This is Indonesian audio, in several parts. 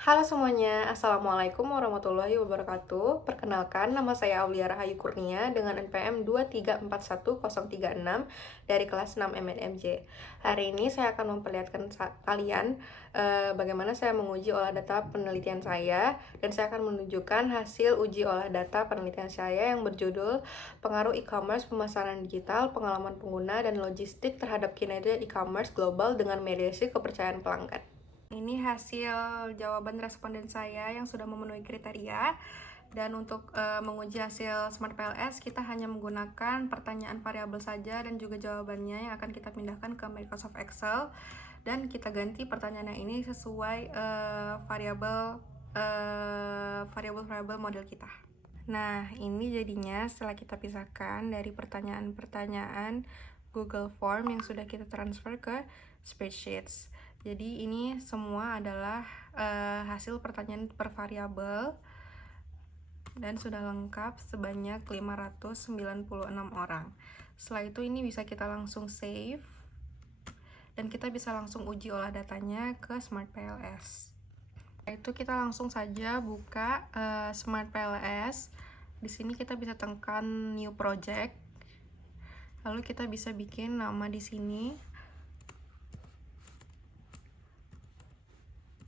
Halo semuanya, Assalamualaikum warahmatullahi wabarakatuh. Perkenalkan, nama saya Aulia Rahayu Kurnia dengan NPM 2341036 dari kelas 6 MNMJ. Hari ini saya akan memperlihatkan kalian bagaimana saya menguji olah data penelitian saya, dan saya akan menunjukkan hasil uji olah data penelitian saya yang berjudul Pengaruh E-commerce Pemasaran Digital, Pengalaman Pengguna, dan Logistik Terhadap Kinerja E-commerce Global dengan Mediasi Kepercayaan Pelanggan. Ini hasil jawaban responden saya yang sudah memenuhi kriteria. Dan untuk menguji hasil Smart PLS, kita hanya menggunakan pertanyaan variabel saja dan juga jawabannya yang akan kita pindahkan ke Microsoft Excel. Dan kita ganti pertanyaannya ini sesuai variabel model kita. Nah, ini jadinya setelah kita pisahkan dari pertanyaan-pertanyaan Google Form yang sudah kita transfer ke spreadsheets. Jadi ini semua adalah hasil pertanyaan per variabel dan sudah lengkap sebanyak 596 orang. Setelah itu ini bisa kita langsung save dan kita bisa langsung uji olah datanya ke Smart PLS. Itu kita langsung saja buka Smart PLS. Di sini kita bisa tekan New Project. Lalu kita bisa bikin nama di sini.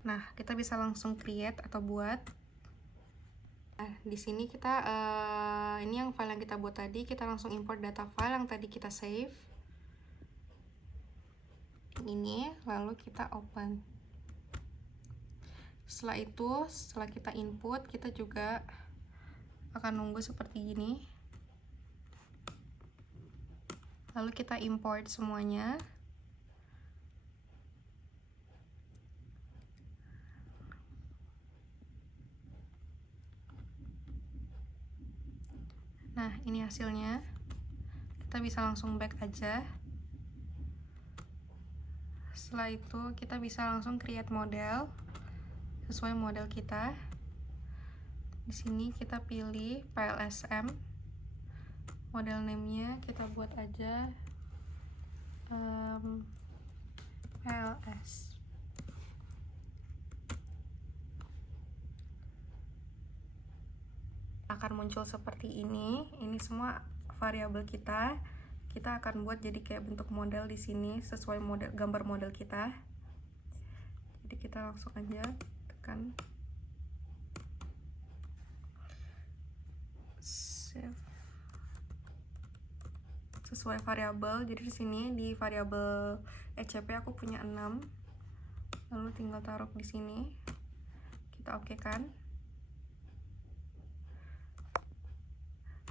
Nah, kita bisa langsung create atau buat. Nah, di sini kita ini yang file yang kita buat tadi, kita langsung import data file yang tadi kita save. Ini, lalu kita open. Setelah itu, setelah kita input, kita juga akan nunggu seperti ini. Lalu kita import semuanya. Nah, ini hasilnya. Kita bisa langsung back aja. Setelah itu, kita bisa langsung create model sesuai model kita. Di sini kita pilih PLSM. Model name-nya kita buat aja PLS. Akan muncul seperti ini. Ini semua variabel kita. Kita akan buat jadi kayak bentuk model di sini sesuai model gambar model kita. Jadi kita langsung aja tekan save. Sesuai variabel. Jadi di sini di variabel ECP aku punya 6. Lalu tinggal taruh di sini. Kita oke kan.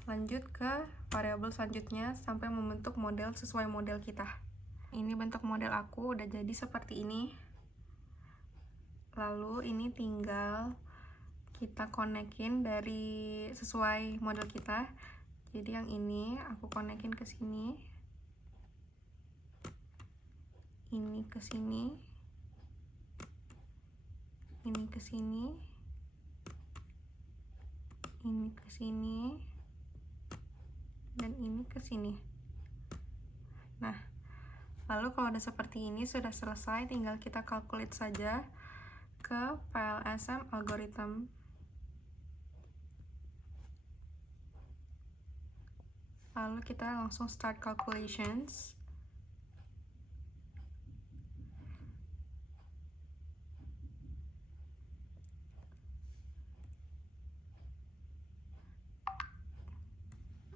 Lanjut ke variabel selanjutnya sampai membentuk model sesuai model kita. Ini bentuk model aku udah jadi seperti ini. Lalu ini tinggal kita konekin dari sesuai model kita. Jadi yang ini aku konekin ke sini. Ini ke sini. Ini ke sini. Ini ke sini. Dan ini ke sini. Nah, lalu kalau udah seperti ini sudah selesai, tinggal kita calculate saja ke PLSM algorithm. Lalu kita langsung start calculations.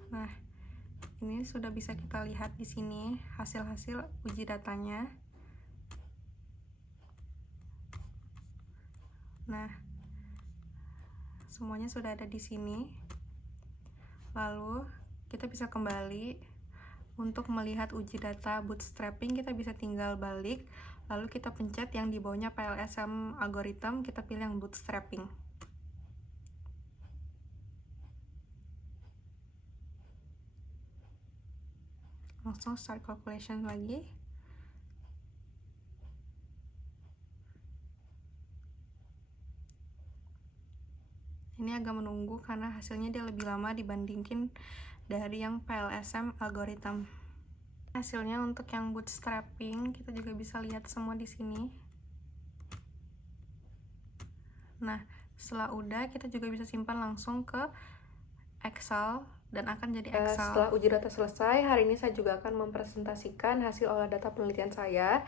Nah, ini sudah bisa kita lihat di sini hasil-hasil uji datanya. Nah, semuanya sudah ada di sini. Lalu kita bisa kembali untuk melihat uji data bootstrapping. Kita bisa tinggal balik, lalu kita pencet yang di bawahnya PLSM algorithm, kita pilih yang bootstrapping. Langsung start calculation lagi. Ini agak menunggu karena hasilnya dia lebih lama dibandingkan dari yang PLSM algorithm. Hasilnya untuk yang bootstrapping kita juga bisa lihat semua di sini. Nah, setelah udah, kita juga bisa simpan langsung ke Excel dan akan jadi Excel. Setelah uji data selesai, hari ini saya juga akan mempresentasikan hasil olah data penelitian saya.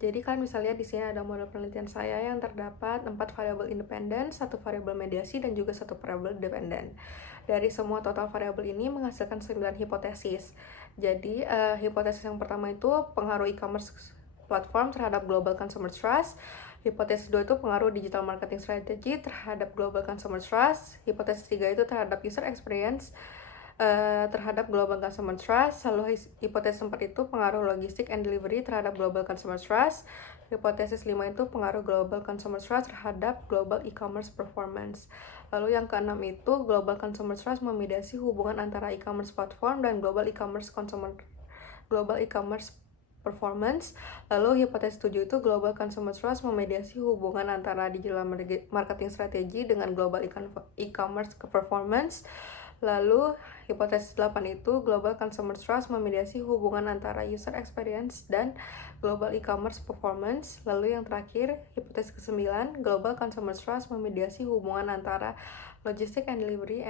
Jadi kalian bisa lihat di sini ada model penelitian saya yang terdapat 4 variabel independen, 1 variabel mediasi, dan juga 1 variabel dependen. Dari semua total variabel ini menghasilkan 9 hipotesis. Jadi hipotesis yang pertama itu pengaruh e-commerce platform terhadap global consumer trust. Hipotesis 2 itu pengaruh digital marketing strategy terhadap global consumer trust. Hipotesis 3 itu terhadap user experience terhadap global consumer trust. Lalu hipotesis 4 itu pengaruh logistik and delivery terhadap global consumer trust. Hipotesis 5 itu pengaruh global consumer trust terhadap global e-commerce performance. Lalu yang keenam itu global consumer trust memediasi hubungan antara e-commerce platform dan global e-commerce performance. Lalu hipotesis 7 itu global consumer trust memediasi hubungan antara digital marketing strategy dengan global e-commerce performance. Lalu hipotesis 8 itu global consumer trust memediasi hubungan antara user experience dan global e-commerce performance. Lalu yang terakhir, hipotesis ke-9, global consumer trust memediasi hubungan antara logistic and delivery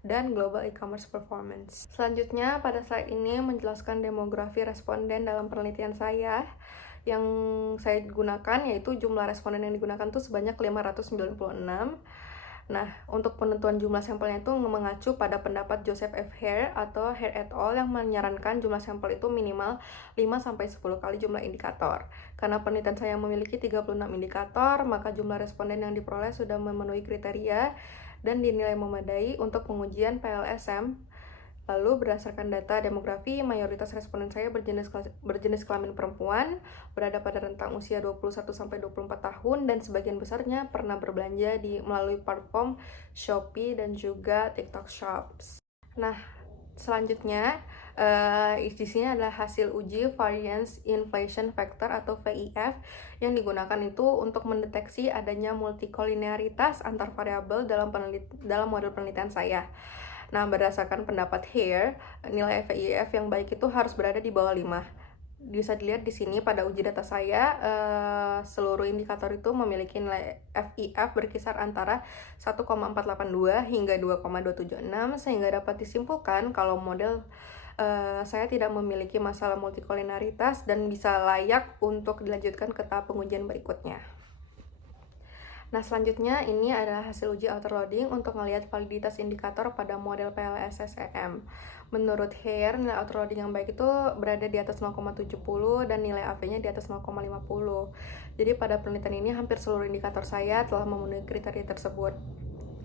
dan global e-commerce performance. Selanjutnya, pada slide ini menjelaskan demografi responden dalam penelitian saya. Yang saya gunakan yaitu jumlah responden yang digunakan itu sebanyak 596. Nah, untuk penentuan jumlah sampelnya itu mengacu pada pendapat Joseph F. Hare atau Hare et al. Yang menyarankan jumlah sampel itu minimal 5-10 kali jumlah indikator. Karena penelitian saya memiliki 36 indikator, maka jumlah responden yang diperoleh sudah memenuhi kriteria dan dinilai memadai untuk pengujian PLSM. Lalu berdasarkan data demografi, mayoritas responden saya berjenis kelamin perempuan, berada pada rentang usia 21-24 tahun, dan sebagian besarnya pernah berbelanja melalui platform Shopee dan juga TikTok Shops. Nah, selanjutnya di sini adalah hasil uji variance inflation factor atau VIF yang digunakan itu untuk mendeteksi adanya multikolinearitas antar variabel dalam model penelitian saya. Nah, berdasarkan pendapat Hare, nilai VIF yang baik itu harus berada di bawah 5. Bisa dilihat di sini pada uji data saya, seluruh indikator itu memiliki nilai VIF berkisar antara 1,482 hingga 2,276, sehingga dapat disimpulkan kalau model saya tidak memiliki masalah multikolinaritas dan bisa layak untuk dilanjutkan ke tahap pengujian berikutnya. Nah, selanjutnya ini adalah hasil uji autoloading untuk melihat validitas indikator pada model PLSSEM. Menurut Hare, nilai autoloading yang baik itu berada di atas 0,70 dan nilai AV-nya di atas 0,50. Jadi pada penelitian ini hampir seluruh indikator saya telah memenuhi kriteria tersebut.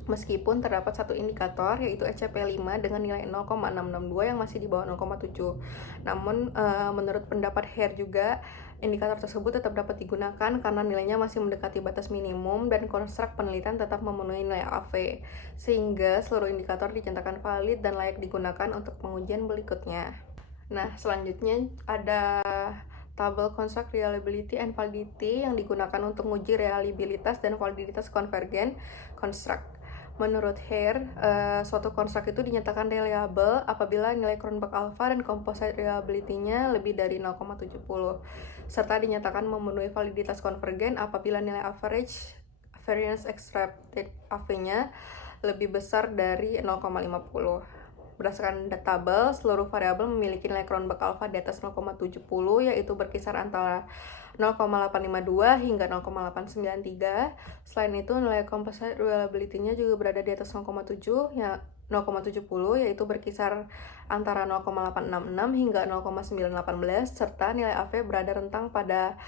Meskipun terdapat satu indikator yaitu ECP5 dengan nilai 0,662 yang masih di bawah 0,7. Namun menurut pendapat Hare juga, indikator tersebut tetap dapat digunakan karena nilainya masih mendekati batas minimum dan konstruk penelitian tetap memenuhi nilai AV, sehingga seluruh indikator dinyatakan valid dan layak digunakan untuk pengujian berikutnya. Nah, selanjutnya ada tabel construct reliability and validity yang digunakan untuk menguji reliabilitas dan validitas konvergen construct. Menurut Hare, suatu konstruk itu dinyatakan reliable apabila nilai Cronbach alpha dan composite reliability-nya lebih dari 0,70, serta dinyatakan memenuhi validitas konvergen apabila nilai average variance extracted AV-nya lebih besar dari 0,50. Berdasarkan tabel, seluruh variabel memiliki nilai Cronbach alpha di atas 0,70, yaitu berkisar antara 0,852 hingga 0,893. Selain itu, nilai composite reliability-nya juga berada di atas 0,70, yaitu berkisar antara 0,866 hingga 0,918, serta nilai AV berada rentang pada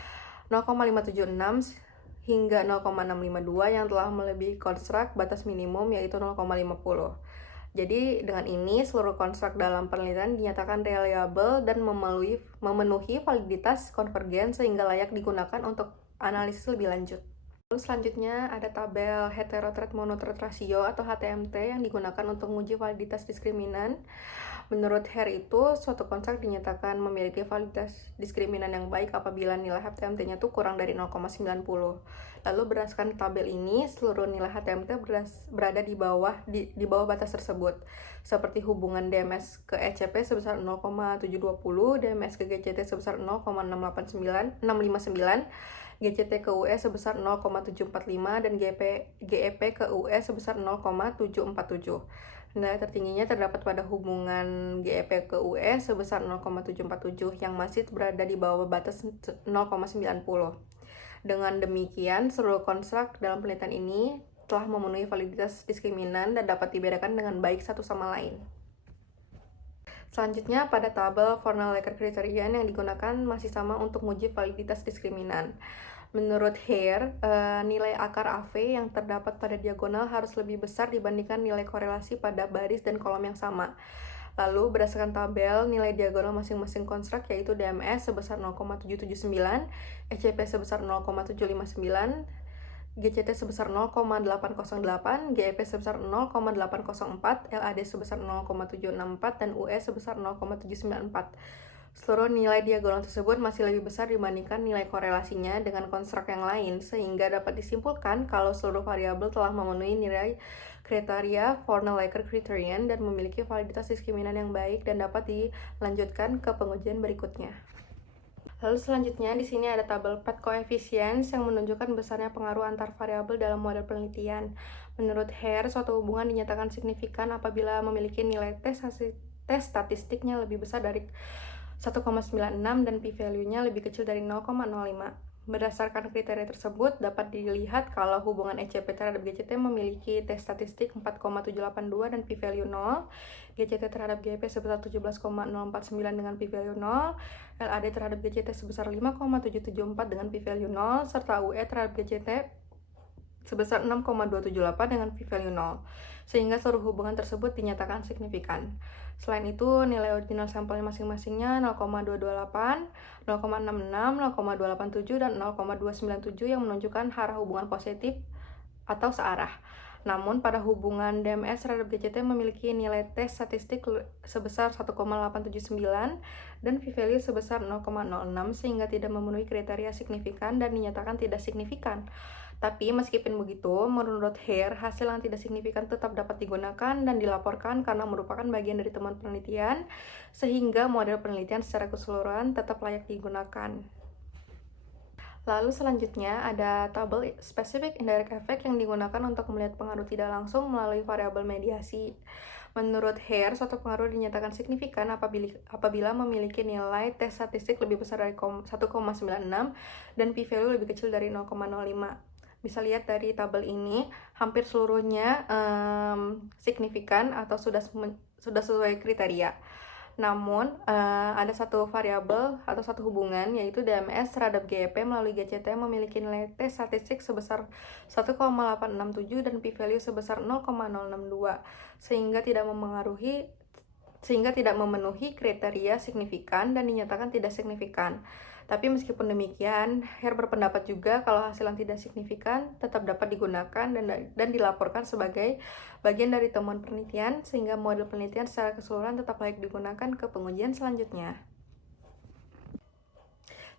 0,576 hingga 0,652 yang telah melebihi konstruk batas minimum yaitu 0,50. Jadi dengan ini seluruh konstruk dalam penelitian dinyatakan reliable dan memenuhi validitas konvergen sehingga layak digunakan untuk analisis lebih lanjut. Lalu selanjutnya ada tabel heterotret monotret ratio atau HTMT yang digunakan untuk menguji validitas diskriminan. Menurut Hare itu, suatu konstruk dinyatakan memiliki validitas diskriminan yang baik apabila nilai HTMT-nya itu kurang dari 0,90. Lalu berdasarkan tabel ini, seluruh nilai HTMT berada di bawah batas tersebut, seperti hubungan DMS ke ECP sebesar 0,720, DMS ke GCT sebesar 0,659, GCT ke UE sebesar 0,745 dan GEP ke UE sebesar 0,747. Nilai tertingginya terdapat pada hubungan GEP ke UE sebesar 0,747 yang masih berada di bawah batas 0,90. Dengan demikian, seluruh konstruk dalam penelitian ini telah memenuhi validitas diskriminan dan dapat dibedakan dengan baik satu sama lain. Selanjutnya, pada tabel Fornal-Likert criterion yang digunakan masih sama untuk menguji validitas diskriminan. Menurut Hare, nilai akar AV yang terdapat pada diagonal harus lebih besar dibandingkan nilai korelasi pada baris dan kolom yang sama. Lalu, berdasarkan tabel, nilai diagonal masing-masing konstruk yaitu DMS sebesar 0,779, ECP sebesar 0,759, GCT sebesar 0,808, GEP sebesar 0,804, LAD sebesar 0,764, dan UE sebesar 0,794. Seluruh nilai diagonal tersebut masih lebih besar dibandingkan nilai korelasinya dengan konstruk yang lain, sehingga dapat disimpulkan kalau seluruh variabel telah memenuhi nilai kriteria Fornal-Likert criterion dan memiliki validitas diskriminan yang baik dan dapat dilanjutkan ke pengujian berikutnya. Lalu selanjutnya di sini ada tabel path coefficients yang menunjukkan besarnya pengaruh antar variabel dalam model penelitian. Menurut Hare, suatu hubungan dinyatakan signifikan apabila memiliki nilai tes statistiknya lebih besar dari 1,96 dan p-value-nya lebih kecil dari 0,05. Berdasarkan kriteria tersebut, dapat dilihat kalau hubungan ECP terhadap GCT memiliki tes statistik 4,782 dan p-value 0, GCT terhadap GEP sebesar 17,049 dengan p-value 0, LAD terhadap GCT sebesar 5,774 dengan p-value 0, serta UE terhadap GCT sebesar 6,278 dengan p-value 0, sehingga seluruh hubungan tersebut dinyatakan signifikan. Selain itu, nilai original sampel masing-masingnya 0,228, 0,66, 0,287, dan 0,297 yang menunjukkan arah hubungan positif atau searah. Namun, pada hubungan DMS terhadap GCT memiliki nilai tes statistik sebesar 1,879 dan p-value sebesar 0,06 sehingga tidak memenuhi kriteria signifikan dan dinyatakan tidak signifikan. Tapi meskipun begitu, menurut Hare, hasil yang tidak signifikan tetap dapat digunakan dan dilaporkan karena merupakan bagian dari temuan penelitian, sehingga model penelitian secara keseluruhan tetap layak digunakan. Lalu selanjutnya ada tabel Specific Indirect Effect yang digunakan untuk melihat pengaruh tidak langsung melalui variabel mediasi. Menurut Hare, suatu pengaruh dinyatakan signifikan apabila memiliki nilai tes statistik lebih besar dari 1,96 dan p-value lebih kecil dari 0,05. Bisa lihat dari tabel ini, hampir seluruhnya signifikan atau sudah sesuai kriteria. Namun, ada satu variabel atau satu hubungan, yaitu DMS terhadap GEP melalui GCT memiliki nilai tes statistik sebesar 1,867 dan p-value sebesar 0,062, sehingga tidak memenuhi kriteria signifikan dan dinyatakan tidak signifikan. Tapi meskipun demikian, Hare berpendapat juga kalau hasil yang tidak signifikan tetap dapat digunakan dan dilaporkan sebagai bagian dari temuan penelitian, sehingga model penelitian secara keseluruhan tetap layak digunakan ke pengujian selanjutnya.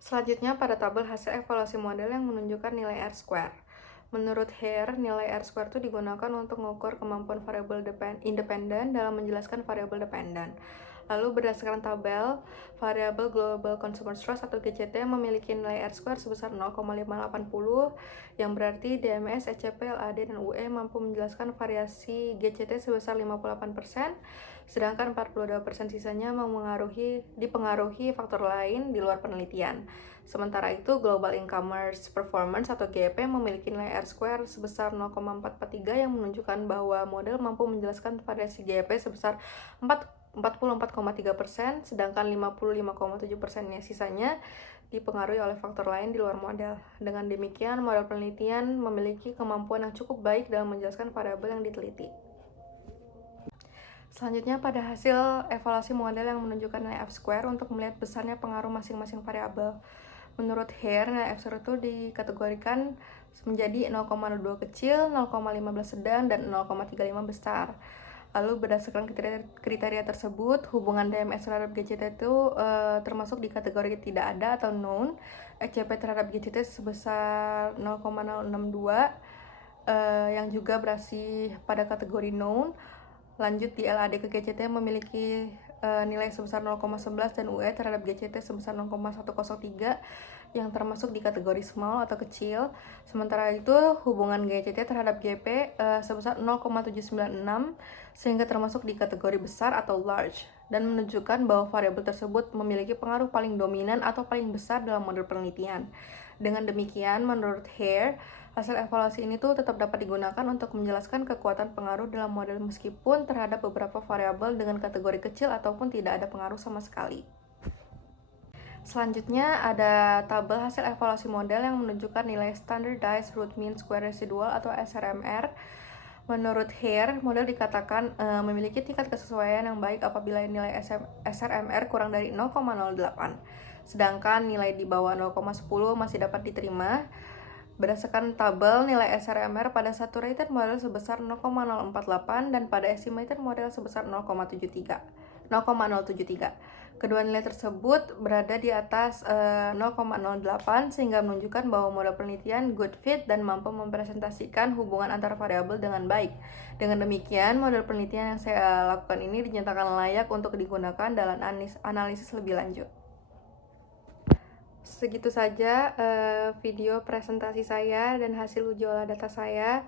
Selanjutnya pada tabel hasil evaluasi model yang menunjukkan nilai R-square. Menurut Hare, nilai R-square itu digunakan untuk mengukur kemampuan variabel independen dalam menjelaskan variabel dependen. Lalu berdasarkan tabel, variabel Global Consumer Trust atau GCT memiliki nilai R-square sebesar 0,580, yang berarti DMS, ECP, LAD, dan UE mampu menjelaskan variasi GCT sebesar 58%, sedangkan 42% sisanya dipengaruhi faktor lain di luar penelitian. Sementara itu, Global E-commerce Performance atau GEP memiliki nilai R-square sebesar 0,443 yang menunjukkan bahwa model mampu menjelaskan variasi GEP sebesar 44,3%, sedangkan 55,7%-nya sisanya dipengaruhi oleh faktor lain di luar model. Dengan demikian, model penelitian memiliki kemampuan yang cukup baik dalam menjelaskan variabel yang diteliti. Selanjutnya pada hasil evaluasi model yang menunjukkan nilai F-square untuk melihat besarnya pengaruh masing-masing variabel. Menurut Hare, nilai F-square itu dikategorikan menjadi 0,02 kecil, 0,15 sedang, dan 0,35 besar. Lalu berdasarkan kriteria tersebut, hubungan DMS terhadap GCT itu termasuk di kategori tidak ada atau known, ECP terhadap GCT sebesar 0,062 yang juga berasi pada kategori known. Lanjut di LAD ke GCT memiliki nilai sebesar 0,11 dan UE terhadap GCT sebesar 0,103 yang termasuk di kategori small atau kecil. Sementara itu hubungan GCT terhadap GP sebesar 0,796 sehingga termasuk di kategori besar atau large, dan menunjukkan bahwa variabel tersebut memiliki pengaruh paling dominan atau paling besar dalam model penelitian. Dengan demikian, menurut Hare, hasil evaluasi ini tuh tetap dapat digunakan untuk menjelaskan kekuatan pengaruh dalam model meskipun terhadap beberapa variabel dengan kategori kecil ataupun tidak ada pengaruh sama sekali. Selanjutnya ada tabel hasil evaluasi model yang menunjukkan nilai Standardized Root Mean Square Residual atau SRMR. Menurut Hare, model dikatakan memiliki tingkat kesesuaian yang baik apabila nilai SRMR kurang dari 0,08. Sedangkan nilai di bawah 0,10 masih dapat diterima. Berdasarkan tabel, nilai SRMR pada saturated model sebesar 0,048 dan pada estimated model sebesar 0,073. Kedua nilai tersebut berada di atas 0,08 sehingga menunjukkan bahwa model penelitian good fit dan mampu mempresentasikan hubungan antara variabel dengan baik. Dengan demikian, model penelitian yang saya lakukan ini dinyatakan layak untuk digunakan dalam analisis lebih lanjut. Segitu saja video presentasi saya dan hasil uji olah data saya.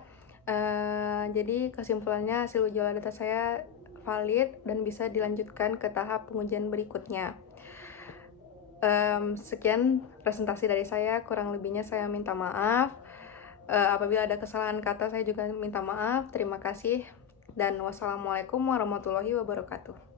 Jadi kesimpulannya hasil uji olah data saya valid dan bisa dilanjutkan ke tahap pengujian berikutnya. Sekian presentasi dari saya, kurang lebihnya saya minta maaf. Apabila ada kesalahan kata saya juga minta maaf. Terima kasih dan wassalamualaikum warahmatullahi wabarakatuh.